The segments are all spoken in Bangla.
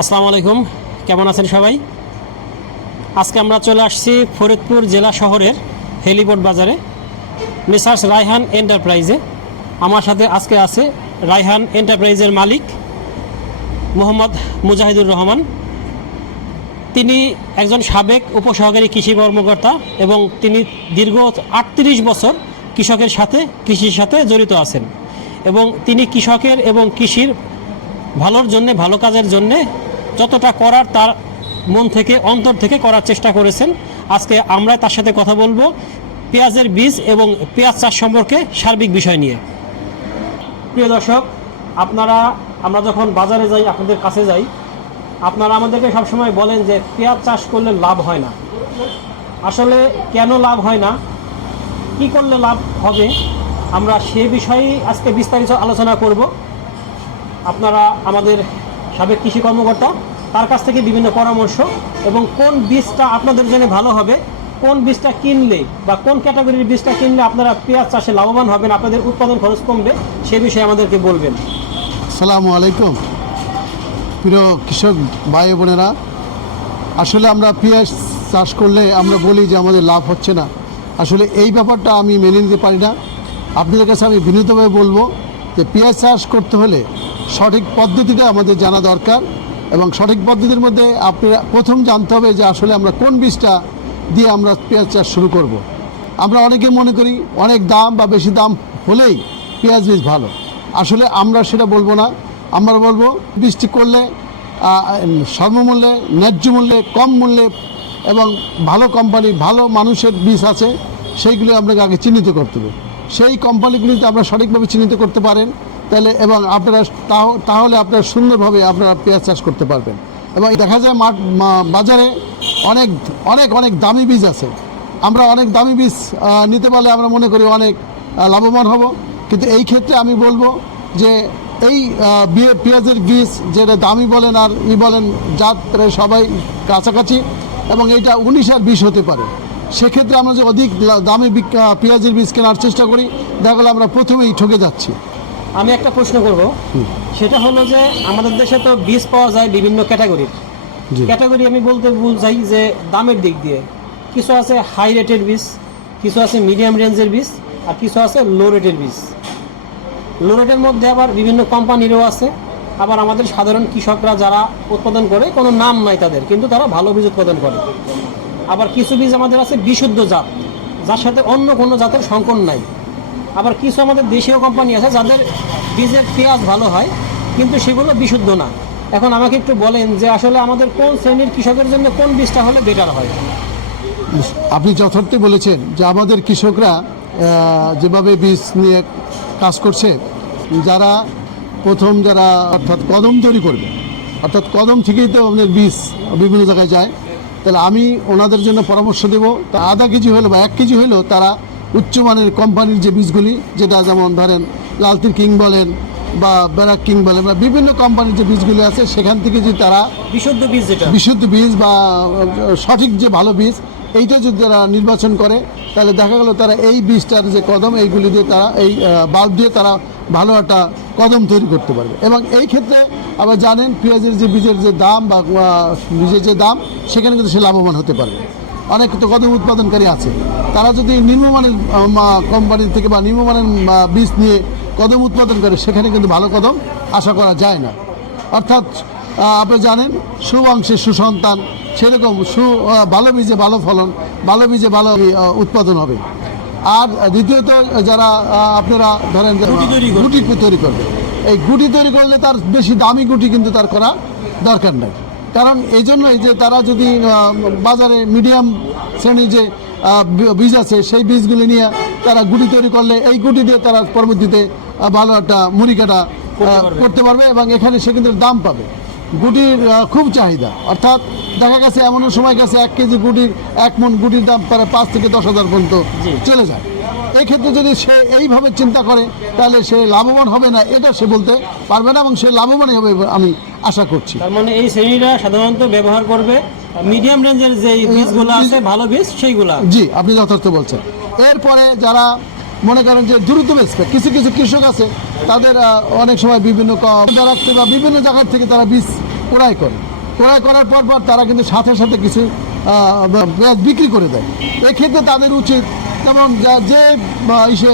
আসসালামু আলাইকুম। কেমন আছেন সবাই? আজকে আমরা চলে আসছি ফরিদপুর জেলা শহরের হেলিপোর্ট বাজারে মিসার্স রায়হান এন্টারপ্রাইজে। আমার সাথে আজকে আছে রায়হান এন্টারপ্রাইজের মালিক মোহাম্মদ মুজাহিদুর রহমান। তিনি একজন সাবেক উপসহকারী কৃষি কর্মকর্তা এবং তিনি দীর্ঘ আটত্রিশ বছর কৃষকের সাথে, কৃষির সাথে জড়িত আছেন এবং তিনি কৃষকের এবং কৃষির ভালোর জন্য, ভালো কাজের জন্য যতটা করার তার মন থেকে, অন্তর থেকে করার চেষ্টা করেছেন। আজকে আমরা তার সাথে কথা বলব পেঁয়াজের বীজ এবং পেঁয়াজ চাষ সম্পর্কে সার্বিক বিষয় নিয়ে। প্রিয় দর্শক, আপনারা, আমরা যখন বাজারে যাই, আপনাদের কাছে যাই, আপনারা আমাদেরকে সবসময় বলেন যে পেঁয়াজ চাষ করলে লাভ হয় না। আসলে কেন লাভ হয় না? কি করলে লাভ হবে? আমরা সে বিষয়েই আজকে বিস্তারিত আলোচনা করব। আপনারা আমাদের সাবেক কৃষি কর্মকর্তা, তার কাছ থেকে বিভিন্ন পরামর্শ এবং কোন বীজটা আপনাদের জন্য ভালো হবে, কোন বীজটা কিনলে বা কোন ক্যাটাগরির বীজটা কিনলে আপনারা পেঁয়াজ চাষে লাভবান হবেন, আপনাদের উৎপাদন খরচ কমবে, সে বিষয়ে আমাদেরকে বলবেন। আসসালামু আলাইকুম। প্রিয় কৃষক ভাই বোনেরা, আসলে আমরা পেঁয়াজ চাষ করলে আমরা বলি যে আমাদের লাভ হচ্ছে না। আসলে এই ব্যাপারটা আমি মেনে নিতে পারি না। আপনাদের কাছে আমি বিনীতভাবে বলব যে পেঁয়াজ চাষ করতে হলে সঠিক পদ্ধতিটা আমাদের জানা দরকার এবং সঠিক পদ্ধতির মধ্যে আপনারা প্রথম জানতে হবে যে আসলে আমরা কোন বীজটা দিয়ে আমরা পেঁয়াজ চাষ শুরু করব। আমরা অনেকে মনে করি অনেক দাম বা বেশি দাম হলেই পেঁয়াজ বীজ ভালো। আসলে আমরা সেটা বলব না। আমরা বলব বৃষ্টি করলে সর্বমূল্যে, ন্যায্য মূল্যে, কম মূল্যে এবং ভালো কোম্পানি, ভালো মানুষের বীজ আছে, সেইগুলো আপনাকে আগে চিহ্নিত করতে হবে। সেই কোম্পানিগুলিতে আপনারা সঠিকভাবে চিহ্নিত করতে পারেন। তাহলে এবং আপনারা তাহ- তাহলে আপনারা সুন্দরভাবে আপনারা পেঁয়াজ চাষ করতে পারবেন। এবং দেখা যায় মাঠ বাজারে অনেক অনেক অনেক দামি বীজ আছে। আমরা অনেক দামি বীজ নিতে পারলে আমরা মনে করি অনেক লাভবান হব। কিন্তু এই ক্ষেত্রে আমি বলব যে এই পেঁয়াজের বীজ যেটা দামি বলেন আর ই বলেন জাত প্রায় সবাই কাছাকাছি এবং এইটা উনিশ আর বিশ হতে পারে। সেক্ষেত্রে আমরা যে অধিক দামি পেঁয়াজের বীজ কেনার চেষ্টা করি দেখা গেলো আমরা প্রথমেই ঠকে যাচ্ছি। আমি একটা প্রশ্ন করব। সেটা হলো যে আমাদের দেশে তো বীজ পাওয়া যায় বিভিন্ন ক্যাটাগরির। ক্যাটাগরি আমি বলতে বুঝাই যে দামের দিক দিয়ে। কিছু আছে হাই রেটের বীজ কিছু আছে মিডিয়াম রেঞ্জের বীজ আর কিছু আছে লো রেটের বীজ। লো রেটের মধ্যে আবার বিভিন্ন কোম্পানিরও আছে। আবার আমাদের সাধারণ কৃষকরা যারা উৎপাদন করে কোনো নাম নাই তাদের কিন্তু তারা ভালো বীজ উৎপাদন করে। আবার কিছু বীজ আমাদের আছে বিশুদ্ধ জাত, যার সাথে অন্য কোনো জাতের সংকট নাই। আবার কিছু আমাদের দেশীয় কোম্পানি আছে যাদের বীজের পেঁয়াজ ভালো হয়, কিন্তু সেগুলো বিশুদ্ধ না। এখন আমাকে একটু বলেন যে আসলে আমাদের কোন শ্রেণির কৃষকের জন্য কোন বীজটা হলে বেটার হয়? আপনি যথার্থ বলেছেন যে আমাদের কৃষকরা যেভাবে বীজ নিয়ে কাজ করছে, যারা প্রথম যারা অর্থাৎ কদম তৈরি করবে, অর্থাৎ কদম থেকেই তো আমাদের বীজ বিভিন্ন জায়গায় যায় তাহলে আমি ওনাদের জন্য পরামর্শ দেব। তা আধা কেজি হলো বা এক কেজি হলেও তারা উচ্চমানের কোম্পানির যে বীজগুলি যেটা যেমন ধরেন লালতির কিং বলেন বা ব্যারাক কিং বলেন বা বিভিন্ন কোম্পানির যে বীজগুলি আছে সেখান থেকে যদি তারা বিশুদ্ধ বীজ যেটা। বিশুদ্ধ বীজ বা সঠিক যে ভালো বীজ এইটা যদি তারা নির্বাচন করে তাহলে দেখা গেল তারা এই বীজটার যে কদম এইগুলি দিয়ে তারা এই বাল্ব দিয়ে তারা ভালো একটা কদম তৈরি করতে পারবে। এবং এই ক্ষেত্রে আবার জানেন পেঁয়াজের যে বীজের যে দাম বা বীজের যে দাম, সেখানে কিন্তু সে লাভবান হতে পারবে। অনেক তো কদম উৎপাদনকারী আছে। তারা যদি নিম্নমানের কোম্পানি থেকে বা নিম্নমানের বীজ নিয়ে কদম উৎপাদন করে, সেখানে কিন্তু ভালো কদম আশা করা যায় না। অর্থাৎ আপনি জানেন সুবংশের সুসন্তান, সেরকম সু ভালো বীজে ভালো ফলন, ভালো বীজে ভালো উৎপাদন হবে। আর দ্বিতীয়ত যারা আপনারা ধরেন গুটি তৈরি করবে। তৈরি করবে। এই গুটি তৈরি করলে তার বেশি দামি গুটি কিন্তু তার করা দরকার নাই। কারণ এই জন্যই যে তারা যদি বাজারে মিডিয়াম শ্রেণির যে বীজ আছে সেই বীজগুলি নিয়ে তারা গুটি তৈরি করলে এই গুটি দিয়ে তারা পরবর্তীতে ভালো একটা মুড়ি কাটা করতে পারবে এবং এখানে সে কিন্তু দাম পাবে। গুটির খুব চাহিদা। অর্থাৎ দেখা গেছে এমন সময় গেছে এক কেজি গুটির এক মন গুটির দাম প্রায় পাঁচ থেকে দশ হাজার পর্যন্ত চলে যায়। এই ক্ষেত্রে যদি সে এইভাবে চিন্তা করে তাহলে সে লাভবান হবে না এটা সে বলতে পারবে না এবং সে লাভবানই হবে আমি আশা করছি। তার মানে এই শ্রেণীরা সাধারণত ব্যবহার করবে মিডিয়াম রেঞ্জের যে বীজগুলো আছে ভালো বীজ সেইগুলা। জি আপনি যথার্থ বলছেন। এরপরে যারা মনে করেন যে দ্রুত বেচবে। কিছু কিছু কৃষক আছে, তাদের অনেক সময় বিভিন্ন রাখতে বা বিভিন্ন জায়গার থেকে তারা বীজ ক্রয় করে। ক্রয় করার পর পর তারা কিন্তু সাথে সাথে কিছু বিক্রি করে দেয়। এক্ষেত্রে তাদের উচিত যেমন যে ইসে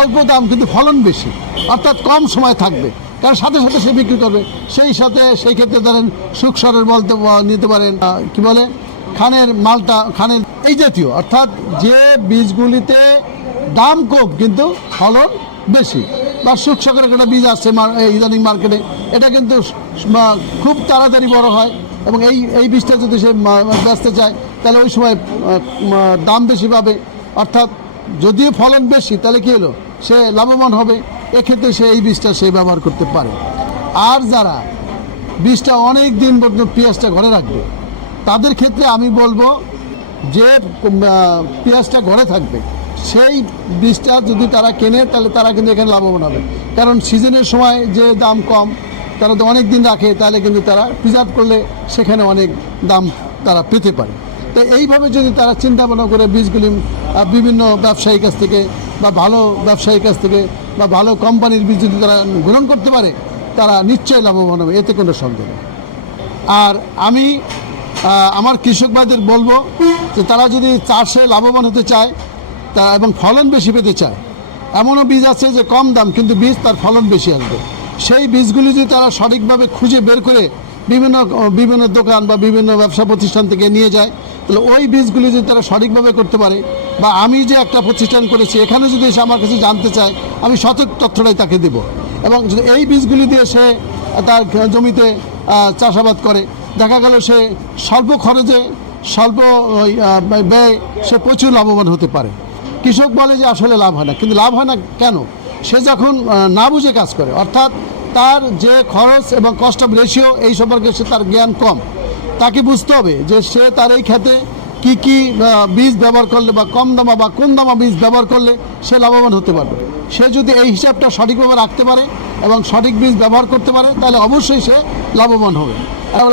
অল্প দাম কিন্তু ফলন বেশি, অর্থাৎ কম সময় থাকবে কারণ সাথে সাথে সে বিক্রি করবে। সেই সাথে, সেই ক্ষেত্রে ধরেন সুখসরের বলতে নিতে পারেন কি বলে? খানের মালটা, খানের এই জাতীয়, অর্থাৎ যে বীজগুলিতে দাম কম, কিন্তু ফলন বেশি। বা সুখসকের একটা বীজ আসছে ইদানিং মার্কেটে এটা কিন্তু খুব তাড়াতাড়ি বড় হয় এবং এই এই বীজটা যদি সে বেচতে চায়, তাহলে ওই সময় দাম বেশি পাবে। অর্থাৎ যদিও ফলন বেশি, তাহলে কী হলো? সে লাভবান হবে। এক্ষেত্রে সে এই বীজটা সে ব্যবহার করতে পারে। আর যারা বীজটা অনেক দিন পর্যন্ত পেঁয়াজটা ঘরে রাখবে, তাদের ক্ষেত্রে আমি বলব যে পেঁয়াজটা ঘরে থাকবে। সেই বীজটা যদি তারা কেনে, তাহলে তারা কিন্তু এখানে লাভবান হবে। কারণ সিজনের সময় যে দাম কম, তারা তো অনেক দিন রাখে, তাহলে কিন্তু তারা প্রিজার্ভ করলে সেখানে অনেক দাম তারা পেতে পারে। তো এইভাবে যদি তারা চিন্তা ভাবনা করে বীজগুলি বিভিন্ন ব্যবসায়ীর কাছ থেকে বা ভালো ব্যবসায়ীর কাছ থেকে বা ভালো কোম্পানির বীজ যদি তারা গ্রহণ করতে পারে, তারা নিশ্চয়ই লাভবান হবে, এতে কোনো সন্দেহ নেই। আর আমি আমার কৃষক ভাইদের বলব যে তারা যদি চাষে লাভবান হতে চায় তা এবং ফলন বেশি পেতে চায়। এমনও বীজ আছে যে কম দাম, কিন্তু বীজ তার ফলন বেশি আসবে। সেই বীজগুলি যদি তারা সঠিকভাবে খুঁজে বের করে বিভিন্ন বিভিন্ন দোকান বা বিভিন্ন ব্যবসা প্রতিষ্ঠান থেকে নিয়ে যায়, তাহলে ওই বীজগুলি যদি তারা সঠিকভাবে করতে পারে বা আমি যে একটা প্রতিষ্ঠান করেছি, এখানে যদি সে আমার কাছে জানতে চায়, আমি সঠিক তথ্যটাই তাকে দেব। এবং যদি এই বীজগুলি দিয়ে সে তার জমিতে চাষাবাদ করে, দেখা গেল সে স্বল্প খরচে, স্বল্প ব্যয় সে প্রচুর লাভবান হতে পারে। কৃষক বলে যে আসলে লাভ হয় না, কিন্তু লাভ হয় না কেন? সে যখন না বুঝে কাজ করে, অর্থাৎ তার যে খরচ এবং কস্ট অফ রেশিও এই সম্পর্কে সে তার জ্ঞান কম, তাকে বুঝতে হবে যে সে তার এই ক্ষেত্রে কি কি বীজ ব্যবহার করলে বা কম দামা বা কোন দামা বীজ ব্যবহার করলে সে লাভবান হতে পারবে। সে যদি এই হিসাবটা সঠিকভাবে রাখতে পারে এবং সঠিক বীজ ব্যবহার করতে পারে, তাহলে অবশ্যই সে লাভবান হবে।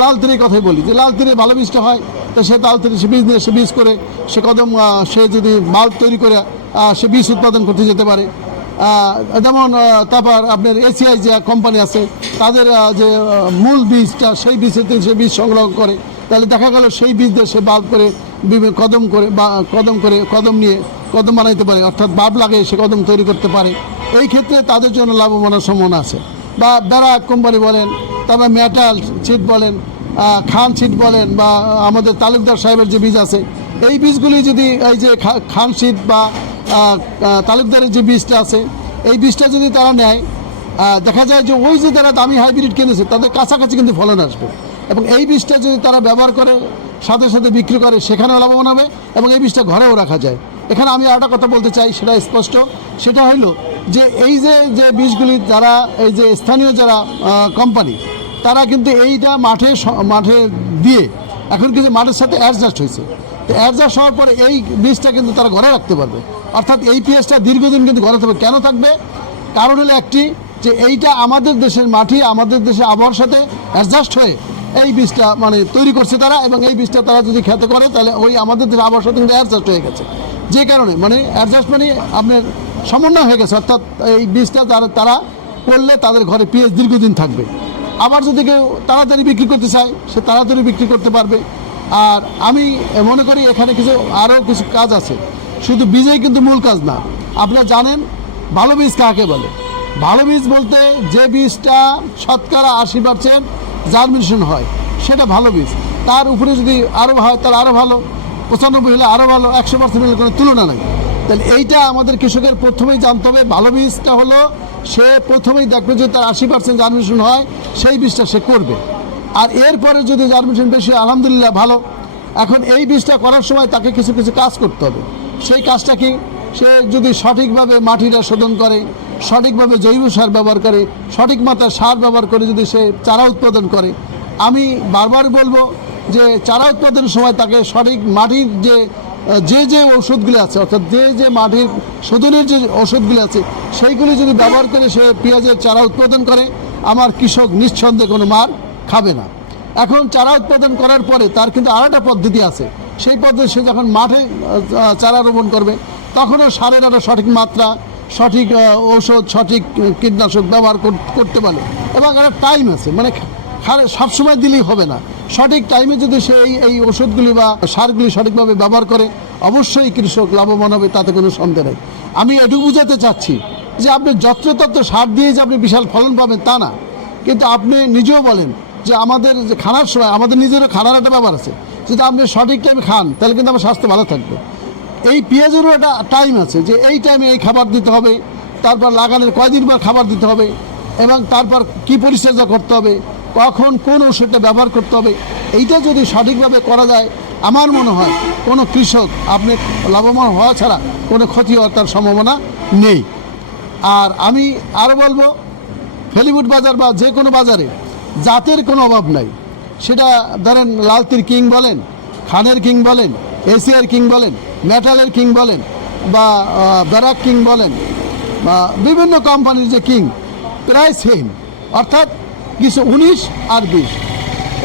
লাল তিরের কথাই বলি, যে লাল তিরে ভালো বীজটা হয়, তো সে লাল তিরে সে বীজ সে বীজ করে, সে কদম সে যদি মাল তৈরি করে সে বীজ উৎপাদন করতে যেতে পারে। যেমন তারপর আপনার এসিআই যে কোম্পানি আছে, তাদের যে মূল বীজটা, সেই বীজ থেকে সে বীজ সংগ্রহ করে, তাহলে দেখা গেল সেই বীজ দিয়ে সে বাল্ব করে কদম করে, বা, কদম করে, কদম নিয়ে কদম বানাইতে পারে, অর্থাৎ বাপ লাগিয়ে সে কদম তৈরি করতে পারে। এই ক্ষেত্রে তাদের জন্য লাভবানের সম্ভাবনা আছে। বা বেড়া কোম্পানি বলেন তারপর মেটাল সিট বলেন খান সিট বলেন বা আমাদের তালুকদার সাহেবের যে বীজ আছে, এই বীজগুলি যদি এই যে খান সিট বা তালুকদারের যে বীজটা আছে, এই বীজটা যদি তারা নেয় দেখা যায় যে ওই যে তারা দামি হাইব্রিড কিনেছে, তাদের কাছাকাছি কিন্তু ফলন আসবে এবং এই বীজটা যদি তারা ব্যবহার করে, সাথে সাথে বিক্রি করে, সেখানেও লাভবান হবে এবং এই বীজটা ঘরেও রাখা যায়। এখানে আমি আরেকটা কথা বলতে চাই, সেটা স্পষ্ট। সেটা হলো যে এই যে যে বীজগুলি যারা, এই যে স্থানীয় যারা কোম্পানি তারা কিন্তু এইটা মাঠে মাঠে দিয়ে এখন কিন্তু মাঠের সাথে অ্যাডজাস্ট হয়েছে। তো অ্যাডজাস্ট হওয়ার পরে এই বীজটা কিন্তু তারা ঘরে রাখতে পারবে। অর্থাৎ এই পেঁয়াজটা দীর্ঘদিন কিন্তু ঘরে থাকবে। কেন থাকবে? কারণ হলো একটি, যে এইটা আমাদের দেশের মাটি আমাদের দেশের আবহাওয়ার সাথে অ্যাডজাস্ট হয়ে এই বীজটা মানে তৈরি করছে তারা এবং এই বীজটা তারা যদি খেতে করে, তাহলে ওই আমাদের দেশের আবহাওয়ার সাথে কিন্তু অ্যাডজাস্ট হয়ে গেছে। যে কারণে মানে অ্যাডজাস্ট মানে আপনার সমন্বয় হয়ে গেছে। অর্থাৎ এই বীজটা তারা তারা করলে তাদের ঘরে পেঁয়াজ দীর্ঘদিন থাকবে। আবার যদি কেউ তাড়াতাড়ি বিক্রি করতে চায়, সে তাড়াতাড়ি বিক্রি করতে পারবে। আর আমি মনে করি এখানে কিছু, আরও কিছু কাজ আছে। শুধু বীজেই কিন্তু মূল কাজ না। আপনারা জানেন, ভালো বীজ কাকে বলে? ভালো বীজ বলতে যে বীজটা শতকরা আশি পার্সেন্ট জার্মিনেশন হয়, সেটা ভালো বীজ। তার উপরে যদি আরও হয়, তাহলে আরও ভালো। পঁচানব্বই হলে আরও ভালো, একশো পার্সেন্ট হলে কোনো তুলনা নেই। তাহলে এইটা আমাদের কৃষকের প্রথমেই জানতে হবে। ভালো বীজটা হলো সে প্রথমেই দেখবে যে তার আশি পার্সেন্ট জার্মিনেশন হয়, সেই বীজটা সে করবে। আর এরপরে যদি জার্মিনেশন বেশি আলহামদুলিল্লাহ ভালো, এখন এই বীজটা করার সময় তাকে কিছু কিছু কাজ করতে হবে। সেই কাজটা কি? সে যদি সঠিকভাবে মাটিটা শোধন করে, সঠিকভাবে জৈব সার ব্যবহার করে, সঠিক মাত্রায় সার ব্যবহার করে যদি সে চারা উৎপাদন করে, আমি বারবার বলব যে চারা উৎপাদনের সময় তাকে সঠিক মাটির যে যে যে ঔষধগুলি আছে, অর্থাৎ যে যে মাটির শোধনের যে ওষুধগুলি আছে, সেইগুলি যদি ব্যবহার করে সে পেঁয়াজের চারা উৎপাদন করে, আমার কৃষক নিঃসন্দেহে কোনো মার খাবে না। এখন চারা উৎপাদন করার পরে তার কিন্তু আর একটা পদ্ধতি আছে। সেই পদ্ধতি সে যখন মাঠে চারা রোপণ করবে, তখনও সারের একটা সঠিক মাত্রা, সঠিক ঔষধ, সঠিক কীটনাশক ব্যবহার করতে পারে এবং একটা টাইম আছে মানে সবসময় দিলেই হবে না। সঠিক টাইমে যদি সে এই এই ওষুধগুলি বা সারগুলি সঠিকভাবে ব্যবহার করে, অবশ্যই কৃষক লাভবান হবে, তাতে কোনো সন্দেহ নেই। আমি এটুকু বুঝাতে চাচ্ছি যে আপনি যত্রতত্র সার দিয়ে যে আপনি বিশাল ফলন পাবেন তা না। কিন্তু আপনি নিজেও বলেন যে আমাদের যে খানার সময়, আমাদের নিজেরও খানার একটা ব্যাপার আছে। যদি আপনি সঠিক টাইমে খান, তাহলে কিন্তু আমার স্বাস্থ্য ভালো থাকবে। এই পেঁয়াজেরও একটা টাইম আছে যে এই টাইমে এই খাবার দিতে হবে, তারপর লাগানোর কয়দিন পর খাবার দিতে হবে, এবং তারপর কি পরিচর্যা করতে হবে কখন কোন ওষুধটা ব্যবহার করতে হবে, এইটা যদি সঠিকভাবে করা যায়, আমার মনে হয় কোনো কৃষক আপনি লাভবান হওয়া ছাড়া কোনো ক্ষতি হওয়ার তার সম্ভাবনা নেই। আর আমি আরও বলব ফেলিউড বাজার বা যে কোনো বাজারে জাতের কোনো অভাব নাই। সেটা ধরেন লালতির কিং বলেন, খানের কিং বলেন এশিয়ার কিং বলেন, মেটালের কিং বলেন, বা ব্যারাক কিং বলেন, বা বিভিন্ন কোম্পানির যে কিং, প্রায় সেম অর্থাৎ কিছু উনিশ আর বিশ।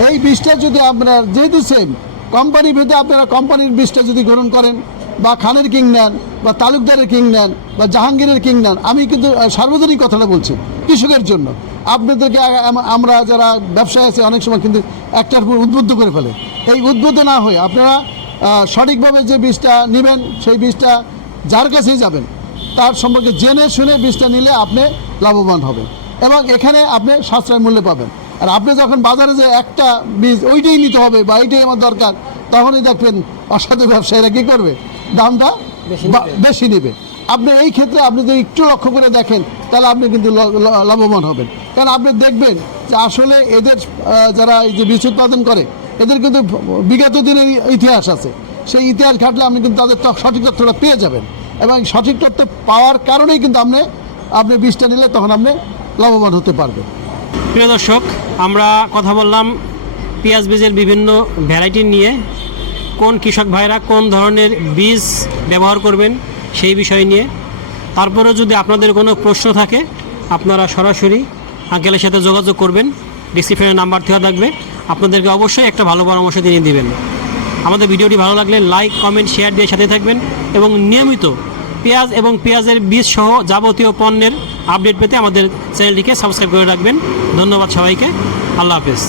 এই বীজটা যদি আপনার যেহেতু সেম কোম্পানির ভেতরে আপনারা কোম্পানির বীজটা যদি গ্রহণ করেন, বা খানের কিং নেন, বা তালুকদারের কিং নেন, বা জাহাঙ্গীরের কিং নেন, আমি কিন্তু সার্বজনীন কথাটা বলছি, কৃষকের জন্য। আপনাদেরকে আমরা যারা ব্যবসায় আছে, অনেক সময় কিন্তু একটার উপর উদ্বুদ্ধ করে ফেলে। এই উদ্বুদ্ধ না হয়ে আপনারা সঠিকভাবে যে বীজটা নেবেন, সেই বীজটা যার কাছেই যাবেন, তার সম্পর্কে জেনে শুনে বীজটা নিলে আপনি লাভবান হবেন। এবং এখানে আপনি সাশ্রয় মূল্যে পাবেন। আর আপনি যখন বাজারে যে একটা বীজ ওইটাই নিতে হবে বা এইটাই আমার দরকার তখনই দেখবেন অসাধু ব্যবসায়ীরা কী করবে? দামটা বেশি নেবে। আপনি এই ক্ষেত্রে আপনি যদি একটু লক্ষ্য করে দেখেন তাহলে আপনি কিন্তু লাভবান হবেন। কারণ আপনি দেখবেন যে আসলে এদের যারা এই যে বীজ উৎপাদন করে এদের কিন্তু বিগত দিনের ইতিহাস আছে। সেই ইতিহাস ঘাটলে আপনি কিন্তু তাদের সঠিক তথ্যটা পেয়ে যাবেন। এবং সঠিক তথ্য পাওয়ার কারণেই কিন্তু আপনি আপনি বীজটা নিলে তখন আপনি লাভবান হতে পারবেন প্রিয় দর্শক, আমরা কথা বললাম পেঁয়াজ বীজের বিভিন্ন ভ্যারাইটি নিয়ে, কোন কৃষক ভাইরা কোন ধরনের বীজ ব্যবহার করবেন সেই বিষয় নিয়ে। তারপরেও যদি আপনাদের কোনো প্রশ্ন থাকে, আপনারা সরাসরি আঙ্কেলের সাথে যোগাযোগ করবেন। ডিসক্রিপশনে নাম্বার দেওয়া থাকবে। আপনাদেরকে অবশ্যই একটা ভালো পরামর্শ দিয়ে দিবেন। আমাদের ভিডিওটি ভালো লাগলে লাইক, কমেন্ট, শেয়ার দিয়ে সাথে থাকবেন এবং নিয়মিত পেঁয়াজ এবং পেঁয়াজের বীজ সহ যাবতীয় পণ্যের আপডেট পেতে আমাদের চ্যানেলটিকে সাবস্ক্রাইব করে রাখবেন। ধন্যবাদ সবাইকে। আল্লাহ হাফেজ।